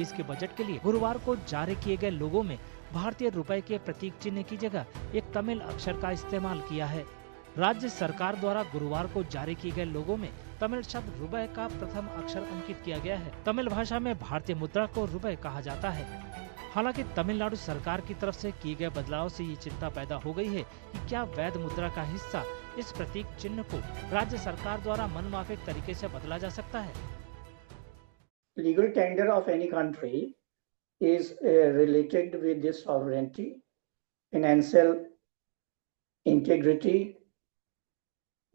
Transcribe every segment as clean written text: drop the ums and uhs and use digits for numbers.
इसके बजट के लिए गुरुवार को जारी किए गए लोगों में भारतीय रुपए के प्रतीक चिन्ह की जगह एक तमिल अक्षर का इस्तेमाल किया है। राज्य सरकार द्वारा गुरुवार को जारी किए गए लोगों में तमिल शब्द रुपए का प्रथम अक्षर अंकित किया गया है। तमिल भाषा में भारतीय मुद्रा को रुपए कहा जाता है। हालांकि तमिलनाडु सरकार की तरफ से किए गए बदलाव से ये चिंता पैदा हो गई है कि क्या वैध मुद्रा का हिस्सा इस प्रतीक चिन्ह को राज्य सरकार द्वारा मनमाफिक तरीके से बदला जा सकता है। Legal tender of any country is related with the sovereignty, financial integrity,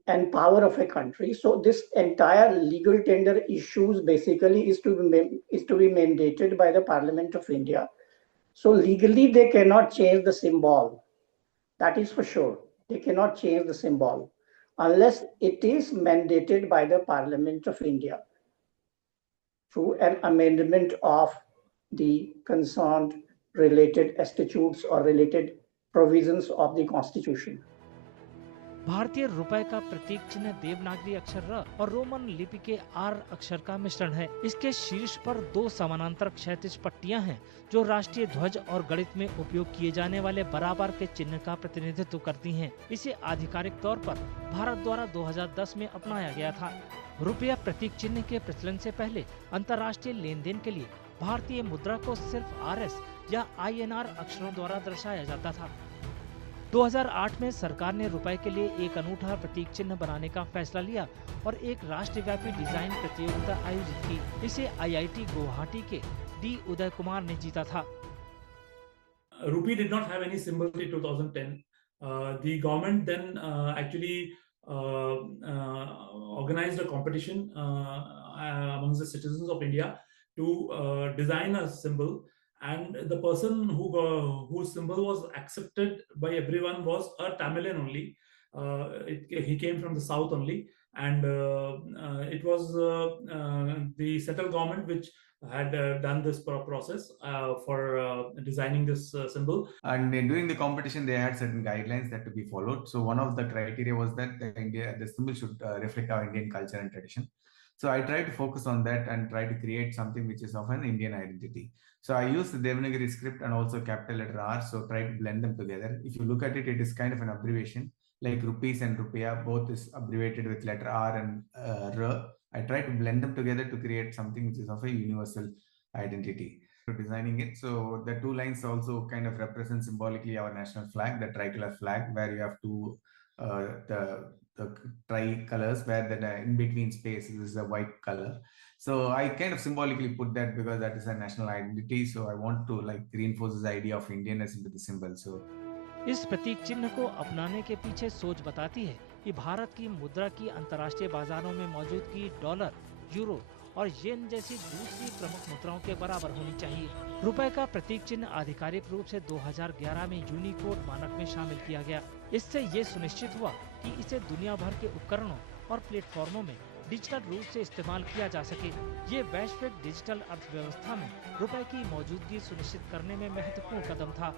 and power of a country. So this entire legal tender issues basically is to be mandated by the Parliament of India. So legally they cannot change the symbol. That is for sure. They cannot change the symbol unless it is mandated by the Parliament of India through an amendment of the concerned related statutes or related provisions of the Constitution. भारतीय रुपए का प्रतीक चिन्ह देवनागरी अक्षर र और Roman लिपि के are अक्षर का मिश्रण है। इसके शीर्ष पर दो समानांतर क्षैतिज पट्टियां हैं जो राष्ट्रीय ध्वज और गणित में उपयोग किए जाने वाले बराबर के चिन्ह का प्रतिनिधित्व करती हैं। इसे आधिकारिक तौर पर भारत द्वारा 2010 में अपनाया गया था। रुपया प्रतीक चिन्ह के प्रचलन से पहले अंतर्राष्ट्रीय लेन देन के लिए भारतीय मुद्रा को सिर्फ RS या INR अक्षरों द्वारा दर्शाया जाता था। 2008 में सरकार ने रुपए के लिए एक अनूठा प्रतीक चिन्ह बनाने का फैसला लिया और एक राष्ट्रव्यापी डिजाइन प्रतियोगिता आयोजित की। इसे IIT गुवाहाटी के D उदय कुमार ने जीता था। Rupee did not have any symbol till 2010. The government then actually organized a competition amongst the citizens of India to design a symbol. And the person whose symbol was accepted by everyone was a Tamilian only. He came from the south only, and it was the central government which had done this process for designing this symbol. And during the competition, they had certain guidelines that to be followed. So one of the criteria was that the symbol should reflect our Indian culture and tradition. So I tried to focus on that and try to create something which is of an Indian identity. So I used the Devanagari script and also capital letter R. So try to blend them together. If you look at it, it is kind of an abbreviation, like rupees and rupiah, both is abbreviated with letter R and R. I try to blend them together to create something which is of a universal identity. So designing it, so the two lines also kind of represent symbolically our national flag, the tricolor flag, where you have two the tricolors, where the in between space is a white color. So I kind of symbolically put that because that is a national identity. So I want to like reinforce this idea of Indianness into the symbol. So इस प्रतीक चिन्ह को अपनाने के पीछे सोच बताती है कि भारत की मुद्रा की अंतर्राष्ट्रीय बाजारों में मौजूदगी डॉलर, यूरो और येन जैसी दूसरी प्रमुख मुद्राओं के बराबर होनी चाहिए। रुपए का प्रतीक चिन्ह आधिकारिक रूप से 2011 में यूनिकोड मानक में शामिल किया गया। इससे ये सुनिश्चित हुआ कि इसे दुनिया भर के उपकरणों और प्लेटफॉर्मों में डिजिटल रूप से इस्तेमाल किया जा सके। ये वैश्विक डिजिटल अर्थव्यवस्था में रुपए की मौजूदगी सुनिश्चित करने में महत्वपूर्ण कदम था।